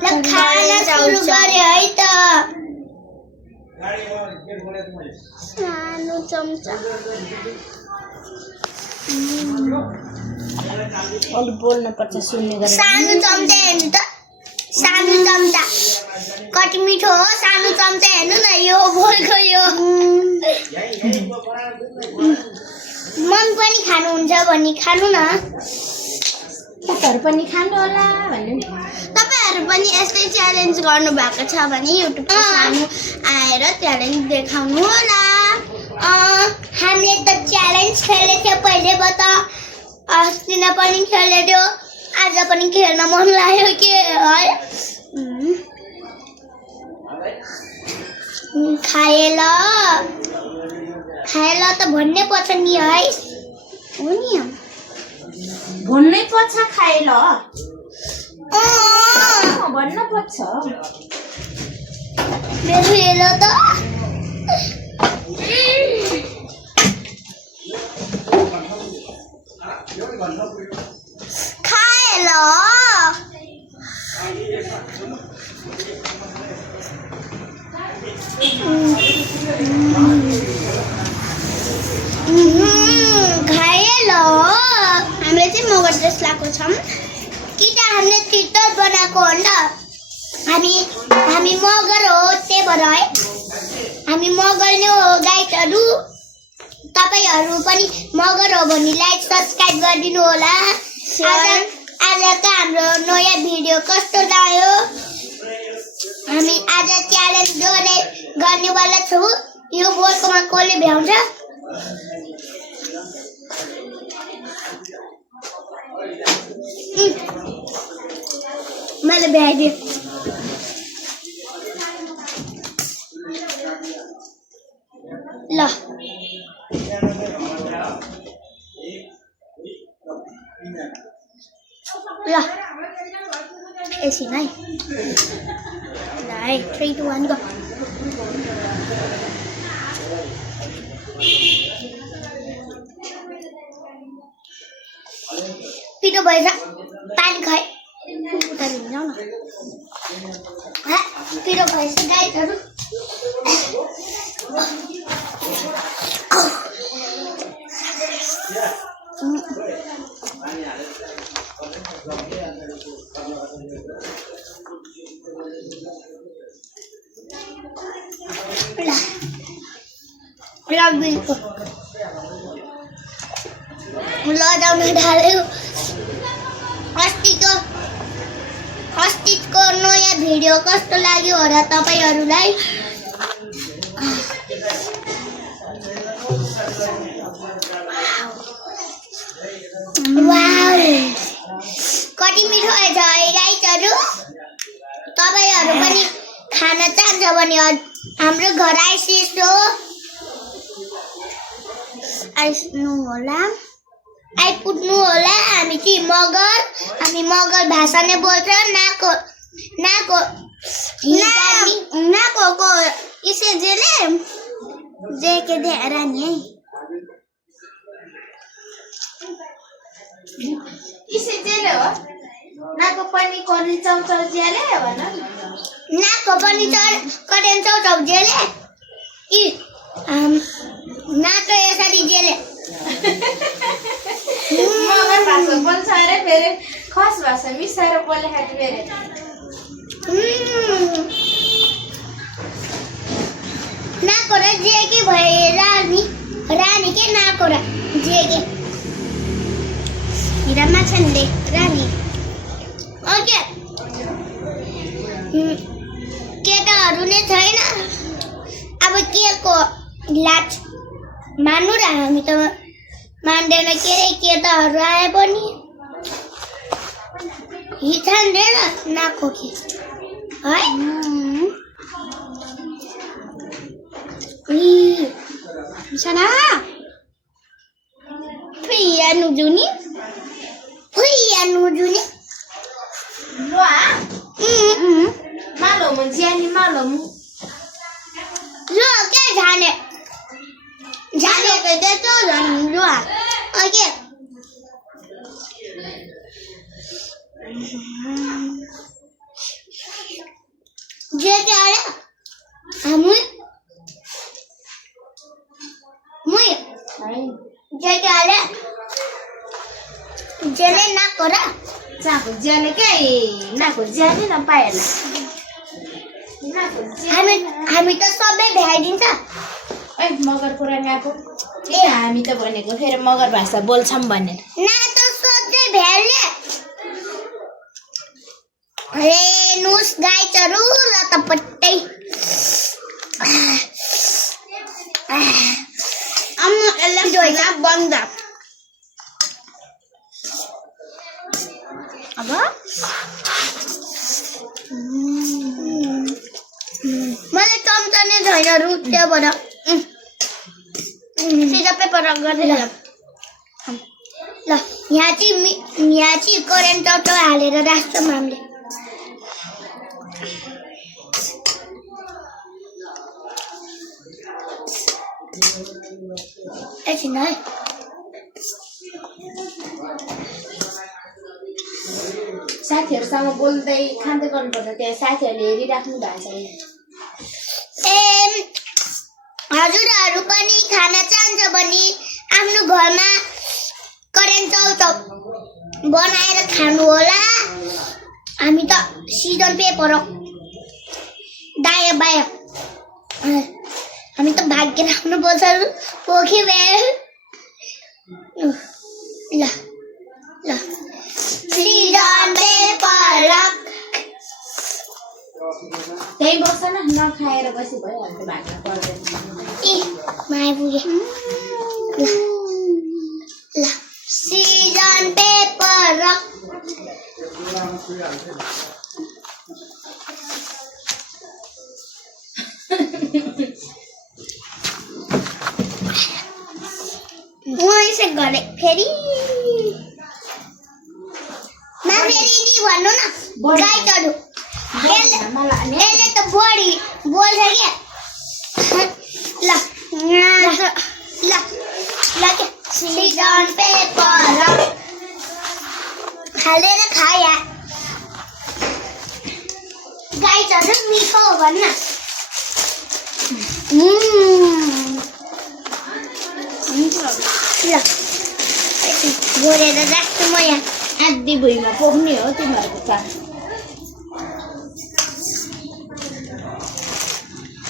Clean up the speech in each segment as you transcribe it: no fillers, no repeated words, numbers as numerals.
खाना सुरु गरे है त सानो चम्चा अलि बोल्न पर्छ सुन्ने गरे सानो चम्चा हेर्नु त सानो चम्चा कति मिठो हो सानो चम्चा हेर्नु न यो बोलको यो मन पनि खानुहुन्छ भने खानु न तपाईहरु पनि खानु होला भन्नु तपाईहरु पनि यस्तै च्यालेन्ज गर्नु भएको छ भने युट्युबमा सानो आएर च्यालेन्ज देखाउनु होला हामीले त च्यालेन्ज खेलेको थियो पहिलेबाट अस्ति नै पनि खेलेको आज पनि खेल्न मन लाग्यो के है खाएला त भन्नै पर्छ नि है हो नि भन्नै पर्छ खाएल भन्न पर्छ मेरो हेर त खाएल खाएल हामीले चाहिँ मगर ड्रेस लगाएको छौँ कि त हामीले चित्तर बनाएको हो नि त हामी मगर हो त्यही भएर है हामी मगर नै हो गाइडहरू तपाईहरु पनि मगर हो भने लाइक सब्स्क्राइब गरिदिनु होला आजको हाम्रो नयाँ भिडियो कस्तो लाग्यो हामी आज च्यालेन्ज गर्नेवाला छौँ यो बोलकोमा कसले भ्याउँछ मैले भ्याइदिएँ ल ल एकछिन है ल है 3 2 1 गो पिरो भएछ पानी खाए उता जाऊ न पिरो भएछ गाइडहरू लजाउन थाल्यो अस्तिको नयाँ भिडियो कस्तो लाग्यो होला तपाईहरुलाई वाउ कति मिठो है गाइजहरु तपाईहरु पनि खान चाहन्छ भने हाम्रो घर आइपुग्नु होला हामी चाहिँ मगर भाषा नै बोल्छ नाको इसे जेले जे के दे रानी है इसे जेले हो नाको पनि करी चौचौ जेले भन नाको पनि करेन चौचौ जेले इ नाको यसरी जेले मगर भाषा बोल्छ अरे फेरि खस भाषा मिसाएर बोले खाति फेरि नाको र जे के भए रानी के नाको र जे के हिरामा छन्ले रानी ओके केटाहरु नै छैन अब के को लाज मान्नु र हामी त मान्दैन के रे केटाहरु आए पनि हिछान्दैन नाको के है sana Pia nujuni Loa Malum Jenny malum Lo ke jane ke de to ran lo oke जे के अरे हामी मुई जे के अरे जेले ना करा चाको ज्याले के नाको ज्याले नपाएन नाको हामी हामी त सबै भ्याइदिन्छ ए मगर कुरा गएको ए हामी त भनेको फेरि मगर भाषा बोल्छौँ भनेर ना त सोध्दै भ्याले अरे नुस गाई चरु लतपट्टै अम्म एल्ला जोइना बन्द अब मलाई चम्चा नै छैन रुट्योबाट सिधा पेपर गर्दै ल यहाँ चाहिँ करेन्ट टटो हालेर राख्छौँ हामीले एकछिन है साथीहरूसँग बोल्दै खाँदै गर्नुपर्छ त्यहाँ साथीहरूले हेरिराख्नु भएको छैन ए हजुरहरू पनि खान चाहन्छ भने आफ्नो घरमा करेन्ट चौचौ बनाएर खानु होला हामी त सिजन पेपर हो दायाँ बायाँ हामी त भाग्य राम्रो पर्छ पोखी भए ल ल सिजन पेपर त्यही बस्छ न नखाएर बसी भइहाल्छ भाग्न पर्दैन ए माया पुगे ल सिजन पेपर वैसे गरे फेरि मा फेरि नि भन्नु न गाई चढु यसले त बढी बोल्छ क्या ल ल ल के सिजन पेपर हालेर खाया गाई चढु मिठो हो भन्न ल गोरेर राख्छु म यहाँ आधी भुइँमा पोख्ने हो तिमीहरूको चाड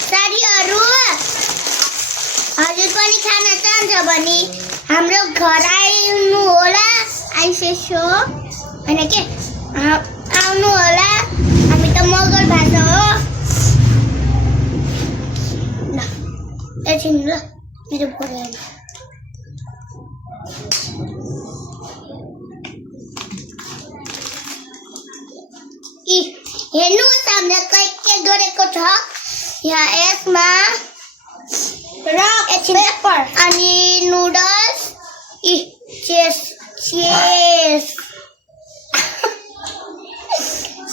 साथीहरू हजुर पनि खान चाहन्छ भने हाम्रो घर आउनु होला आइसेसो होइन के आउनु होला हामी त मगर भाषा हो ल एकछिन ल मेरो बोल्दैन हेर्नुहोस् हामीले के गरेको छ यहाँ यसमा पेपर अनि नुडल्स चेस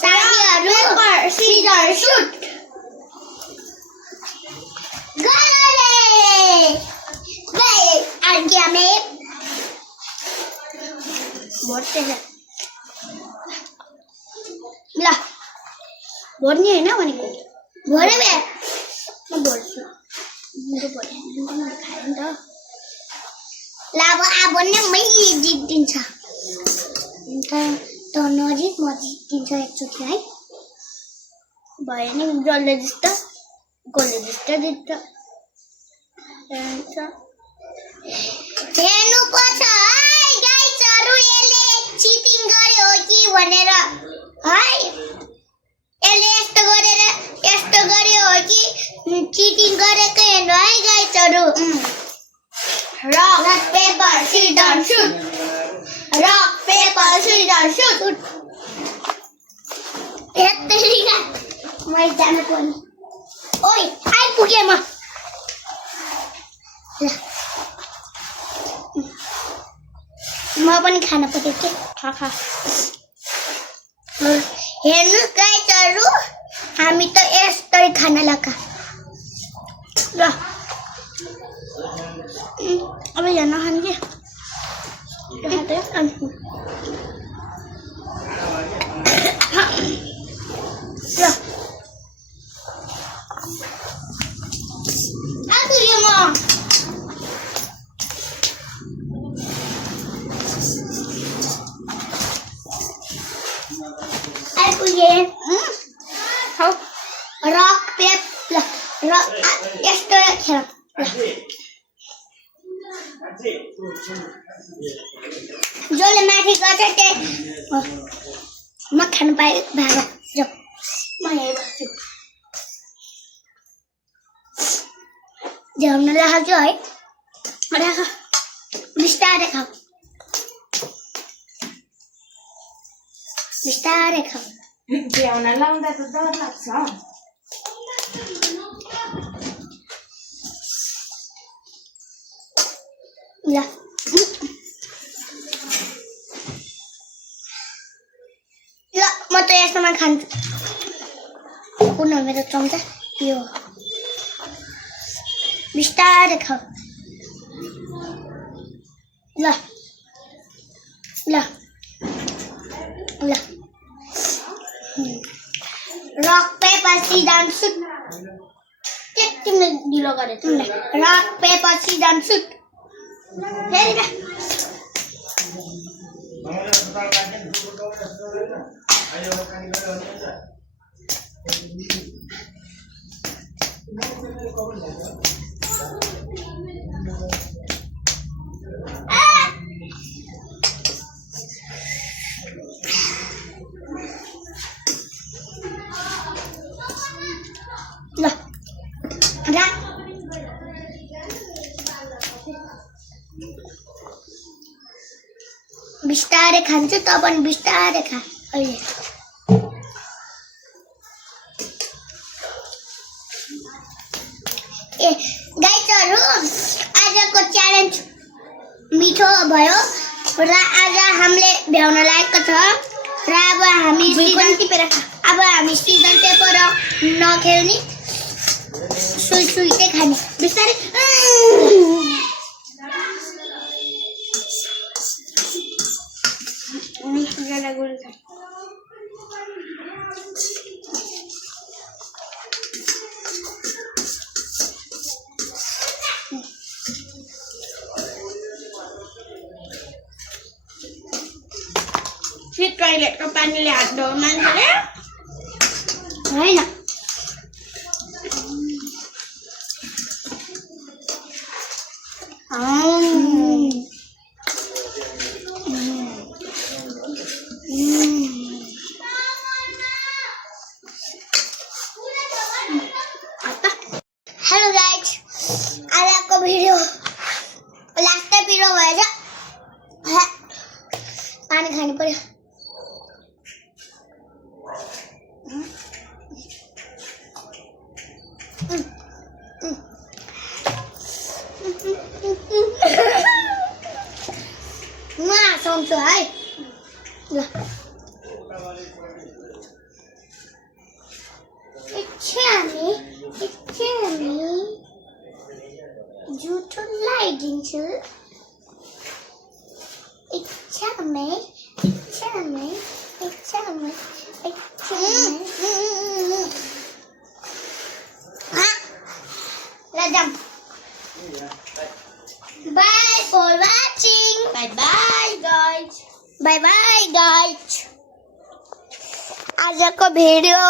साथीहरू सिजर सुट गए आगे हमें बोलते हैं ल बोल्ने होइन भनेको भरे बे म बोल्छु मेरो बोल्ने खायो नि त ल अब नै मैले जित्दिन्छ त नजिक म जित्दिन्छ एकचोटि है भयो नि जसले जित्छ कसले जित्छ हेर्नुपर्छ है गाइजहरू यसले चिटिङ गर्यो हो कि भनेर है यसले यस्तो गर्यो हो कि चिटिङ गरेको हेर्नु है गाइजहरू rock paper scissor shoot rock paper scissor shoot यत्तिका मैदान पनि ओइ आइपुगेँ म म पनि खान पर्यो के खा हेर्नु गाइजहरू हामी त यस्तै खाना लगा ल अब यहाँ नखाने के ल आइपुगेँ म आइपुगेँ हौ रक पेप ल यस्तो खेल ल जसले माथि गर्छ त्यही म खानु पाएँ भागो जाऊ म यहीँ बस्छु झ्याउन लाग्छ है राख बिस्तारै खाऊ बिस्तारै खाऊ भ्याउन लाउँदा त डर लाग्छ ल ल म त यस्तोमा खान्छु कुन हो मेरो चम्चा यो बिस्तारै खाऊ ल ल ल रक पेपर सिजर सुट तिमीले ढिलो गरे तिमीले रक पेपर सिजर सुट फेरि ल ल राख बिस्तारै खान्छु त पनि बिस्तारै खा अहिले ए गाइजहरू आजको च्यालेन्ज मिठो भयो र आज हामीले भ्याउन लागेको छ र अब हामी सिजन टेपर नखेल्ने सुई चाहिँ खाने बिस्तारै फेरि टोइलेटको पानीले हात धो मान्छेले होइन हेलो गाइज आजको भिडियो लास्टै भिडियो भएछ पानी खानु पर्यो म हँसाउँछु है ल हामी झुठो लगाइदिन्छु इच्छामै ल जाम Bye for watching. Bye guys. Bye guys. आजको भिडियो